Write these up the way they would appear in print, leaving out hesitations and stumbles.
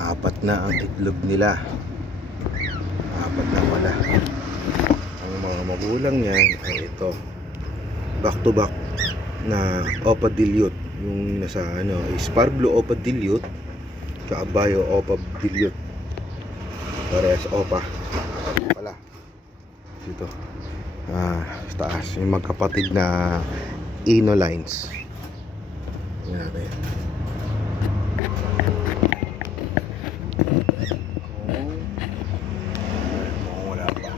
Apat na ang itlog nila. Apat na pala. Ang mga magulang niyan ay ito, back to back na Opa Dilute. Yung nasa is Parblo Opa Dilute tsaka Bayo Opa Dilute. Parehas Opa pala dito. Sa taas yung magkapatid na Inolines. Yan natin. Wala pa.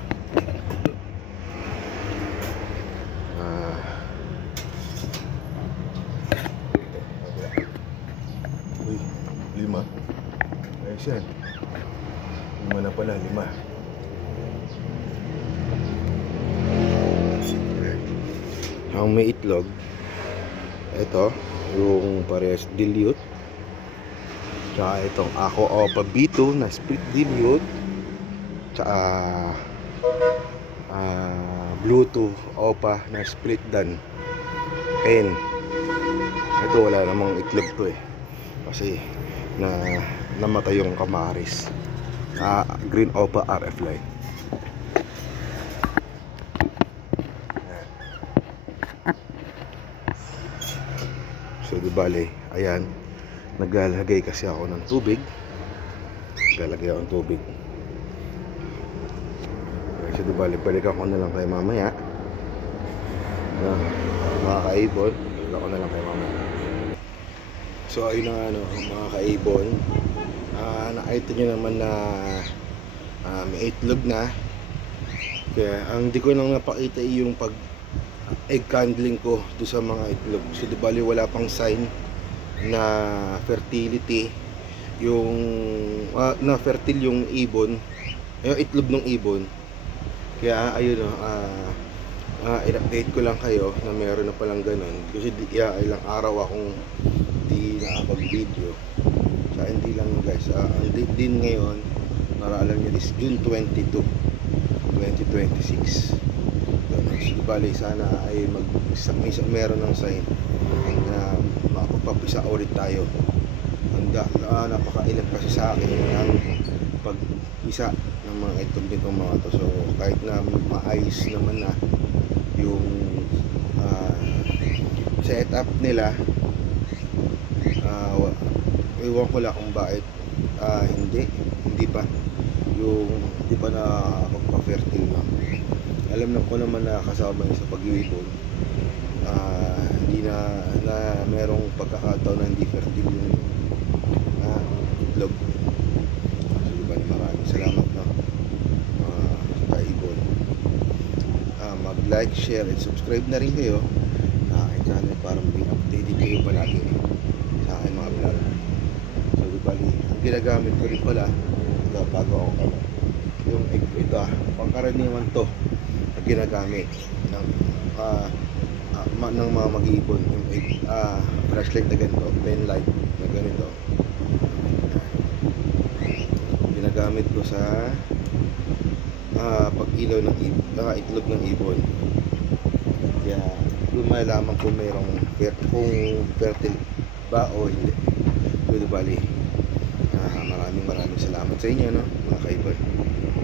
Uy, 5. Ayos yan. 5 na pala, 5. Ang may itlog, ito yung parehas dilute, tsaka itong Ako Opa B2 na split dilute, tsaka Bluetooth Opa na split dan. And ito wala namang itlog to kasi namatay yung kamaris. Green Opa RF line. So di bale, ayan, naglalagay kasi ako ng tubig. Naglalagay ako ng tubig. So di bale, balikan ko na lang kayo mamaya. Mga kaibon, balikan ko na lang kayo mamaya. So ayun na mga kaibon, nakita nyo naman na may itlog na. Kaya ang di ko lang napakita yung pag egg handling ko do sa mga itlog. So di bali wala pang sign na fertility yung na fertile yung ibon, yung itlog ng ibon. Kaya ayun i-update ko lang kayo na meron na palang ganun kasi ilang araw akong di nakapag-video. So hindi lang guys, ang date din ngayon para alam nyo is June 22, 2026. So bali sana ay meron ng sign na makapagpapisa ulit tayo. Napakailan kasi sa akin ang pagpisa ng mga itlog nitong mga to. So kahit na maayos naman na yung setup nila, iwan ko lang kung bakit hindi pa na magpa-fertile na. Alam na ko naman na kasama yun sa pag-iipon. Hindi na merong pagkakataon na hindi fertile yung itlog. So diba, maraming salamat kaibon. Mag-like, share, and subscribe na rin kayo sa aking channel para maging updated kayo palagi sa aking mga vlog. So diba, ang ginagamit ko rin pala bago ako yung ito pangkaraniwan to na ginagamit ng mga mag-iipon, yung flashlight na ganito, pen light na ganito, ginagamit ko sa pag-ilaw ng itlog ng ibon. Kaya kung malaman kung mayroong kung fertile ba o hindi. So bali, maraming salamat sa inyo mga kaibon.